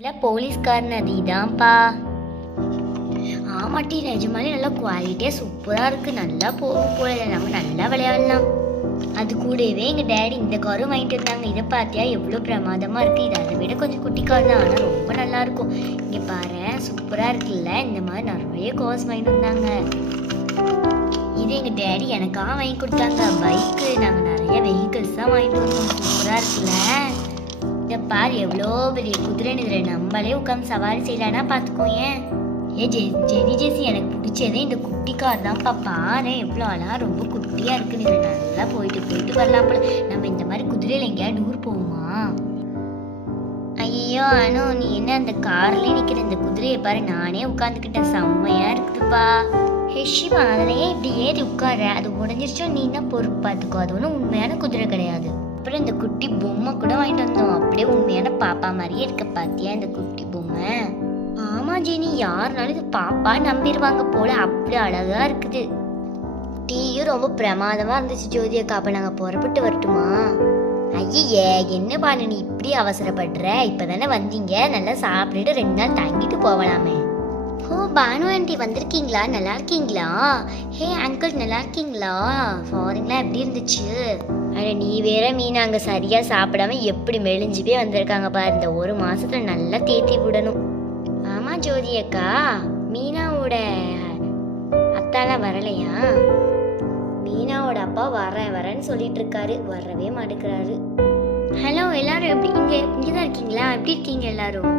இல்லை போலீஸ்காரன் அது இதான்ப்பா. ஆமாட்டி நிஜமாலே நல்லா குவாலிட்டியாக சூப்பராக இருக்குது. நல்லா போகும் போல, நம்ம நல்லா விளையாடலாம். அது கூடவே எங்கள் டேடி இந்த காரும் வாங்கிட்டு இருந்தாங்க. இதை பார்த்தியா எவ்வளோ பிரமாதமாக இருக்குது. இது அதை விட கொஞ்சம் குட்டி கார் தான், ஆனால் ரொம்ப நல்லாயிருக்கும். இங்கே பாரு சூப்பராக இருக்குல்ல. இந்த மாதிரி நிறைய கார்ஸ் வாங்கிட்டு வந்தாங்க. இது எங்கள் டேடி எனக்காக வாங்கி கொடுத்தாங்க. பைக்கு நாங்கள் நிறைய வெஹிக்கிள்ஸ் தான் வாங்கிட்டு வந்தோம். சூப்பராக இருக்குல்ல. இதை பாரு எவ்வளோ பெரிய குதிரைன்னு. இதில் நம்மளே உட்காந்து சவாரி செய்யலான்னா பார்த்துக்கோ. ஜெனி ஜெசி எனக்கு பிடிச்சதே இந்த குட்டி கார் தான்ப்பா. பாரு எவ்வளோ அழகா ரொம்ப குட்டியாக இருக்குன்னு. இதில் நல்லா போயிட்டு வரலாம் போல. நம்ம இந்த மாதிரி குதிரையில் எங்கேயாவது டூர் போகுமா? ஐயோ அனு, நீ என்ன அந்த கார்லேயே நிற்கிற? இந்த குதிரையை பாரு, நானே உட்காந்துக்கிட்டேன். செம்மையாக இருக்குதுப்பா. ஹெஷிமா அதிலேயே இப்படி ஏறி உட்கார. அது உடஞ்சிருச்சோ நீ தான் பொறுப்பு பார்த்துக்கோ. அது ஒன்றும் உண்மையான குதிரை கிடையாது. அப்புறம் இந்த குட்டி பொம்மை கூட வாங்கிட்டு வந்தோம். அப்படியே உண்மையான பாப்பா மாதிரியே இருக்க பார்த்தியா இந்த குட்டி பொம்மை? ஆமா ஜெனி, யாருனாலும் இது பாப்பா நம்பிடுவாங்க போல. அப்படி அழகா இருக்குது. டீயும் ரொம்ப பிரமாதமா இருந்துச்சு ஜோதி அக்கா. அப்ப நாங்க புறப்பட்டு வரட்டுமா? ஐயே என்ன பாரு நீ இப்படி அவசரப்படுற? இப்பதானே வந்தீங்க, நல்லா சாப்பிட்டுட்டு 2 நாள் தங்கிட்டு போகலாமே. ஓ பானு ஆண்டி வந்திருக்கீங்களா? நல்லா இருக்கீங்களா? ஹே அங்கிள் நல்லா இருக்கீங்களா? ஃபாரின்லாம் எப்படி இருந்துச்சு? அட நீ வேற மீனா, அங்கே சரியாக சாப்பிடாம எப்படி மெலிஞ்சு போய் வந்திருக்காங்க பாரு. இந்த 1 மாசத்துல நல்லா தேத்தி விடணும். ஆமாம் ஜோதி அக்கா, மீனாவோட அத்தாலாம் வரலையா? மீனாவோட அப்பா வரேன்னு சொல்லிட்டு இருக்காரு, வரவே மாட்டேங்கிறாரு. ஹலோ எல்லாரும் இங்கே தான் இருக்கீங்களா? எப்படி இருக்கீங்க எல்லாரும்?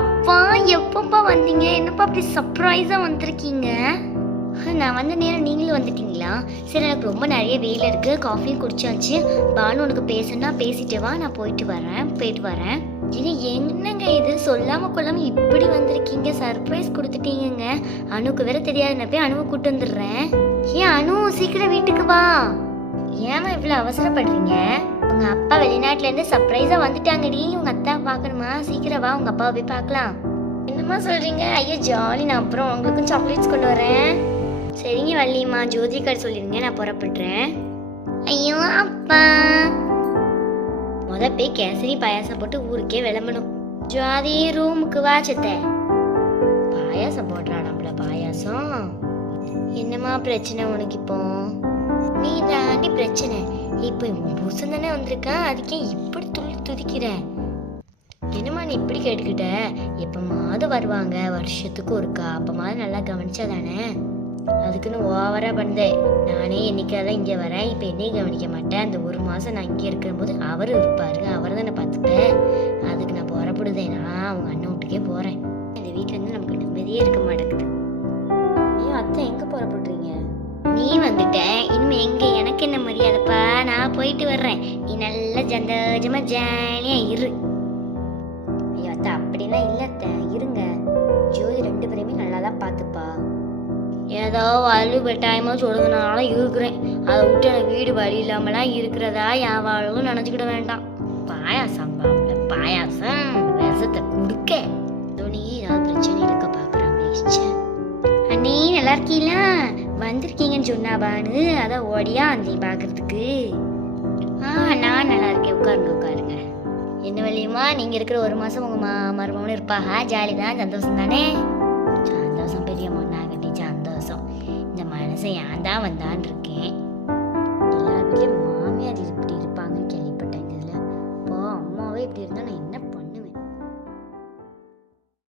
அப்பா எப்பப்பா வந்தீங்க? என்னப்பா அப்படி சர்ப்ரைஸாக வந்திருக்கீங்க? நான் வந்த நேரம் நீங்களும் வந்துட்டீங்களா? சரி, எனக்கு ரொம்ப நிறைய வேலை இருக்குது. காஃபியும் குடிச்சாச்சு. பானு உனக்கு பேசணும்னா பேசிட்டு வா, நான் போயிட்டு வரேன். இது என்னங்க இது, சொல்லாமல் கொள்ளாமல் இப்படி வந்திருக்கீங்க? சர்ப்ரைஸ் கொடுத்துட்டீங்க. அனுக்கு வேற தெரியாது. நான் போய் அனுவை கூட்டு வந்துடுறேன். ஏன் அனு சீக்கிரம் வீட்டுக்கு வா. ஏமா இவ்வளோ அவசரப்படுறீங்க? உங்க அப்பா வெளிநாட்டுலேருந்து சர்ப்ரைஸாக வந்துட்டாங்கடி. உங்க அத்தா பார்க்கணுமா? சீக்கிரம் வா, உங்க அப்பாவை போய் பார்க்கலாம். என்னம்மா சொல்றீங்க? ஐயோ ஜாலி, நான் அப்புறம் உங்களுக்கும் சாக்லேட்ஸ் கொண்டு வரேன். சரிங்க வள்ளிம்மா, ஜோதி கார்டு சொல்லிருங்க, நான் புறப்படுறேன். ஐயோ அப்பா, போய் கேசரி பாயாசம் போட்டு ஊருக்கே விளம்பணும். ஜோதி ரூமுக்கு வா. சத்த பாயாசம் போடுறா நம்மள. பாயாசம் என்னம்மா பிரச்சனை உனக்கு? இப்போ நீ தாண்டி பிரச்சனை. இப்போ புதுசம் தானே வந்திருக்கான், அதுக்கே இப்படி துதிக்கிற? என்னம்மா நீ இப்படி கேட்டுக்கிட்ட? எப்பமாவது வருவாங்க, வருஷத்துக்கு ஒருக்கா. அப்பமாவது நல்லா கவனிச்சா தானே. அதுக்குன்னு ஓவரா பண்ணேன். நானே என்னைக்காதான் இங்கே வரேன், இப்போ என்னையும் கவனிக்க மாட்டேன். அந்த 1 மாதம் நான் இங்கே இருக்கும்போது அவரும் இருப்பாரு, அவரை தானே பார்த்துப்பேன். அதுக்கு நான் புறப்படுதேன். நான் அவங்க அண்ணன் வீட்டுக்கே போகிறேன். இந்த வீட்டில் இருந்து நமக்கு நிம்மதியே இருக்க மாட்டேங்குது. ஐயோ அத்தை, எங்கே புறப்படுறீங்க? நீ வந்துட்டேன், இனிமே எங்கே எனக்கு என்ன மரியாதைப்பா. நான் போயிட்டு வர்றேன். நீ நல்லா சந்தோஷமா ஜாலியாக இரு. ஐயோ அத்தை, அப்படின்னா இல்லத்த, இருங்க. ஜோதி 2 பேரையுமே நல்லா தான் பார்த்துப்பா. ஏதோ வலு பெட்டாயமாக சொல்றதுனால இருக்கிறேன். அதை விட்டு எனக்கு வீடு வழி இல்லாமலாம் இருக்கிறதா என் வாழ்வும் நினச்சிக்கிட வேண்டாம். பாயாசம் பாயாசம் விஷத்தை கொடுக்க துணி ஏதாவது பிரச்சனை இருக்க பார்க்குறாங்க. அண்ணே நல்லா இருக்கீங்களா? வந்திருக்கீங்கன்னு சொன்னா பானு, அதான் ஓடியா அந்த பார்க்கறதுக்கு. நான் நல்லா இருக்கேன். உட்காருங்க. என்ன வழியுமா, நீங்கள் இருக்கிற 1 மாதம் உங்கள் மருமகனும் இருப்பாங்க. ஜாலி தான், சந்தோஷம் தானே? சந்தோஷம் பெரியம்மா, நாங்கட்டி சந்தோஷம். இந்த மனசை ஏன் தான் வந்தான்னு இருக்கேன். எல்லார் வீட்லேயும் மாமியார் இப்படி இருப்பாங்கன்னு கேள்விப்பட்டேன். இதில் இப்போ அம்மாவே இப்படி இருந்தால்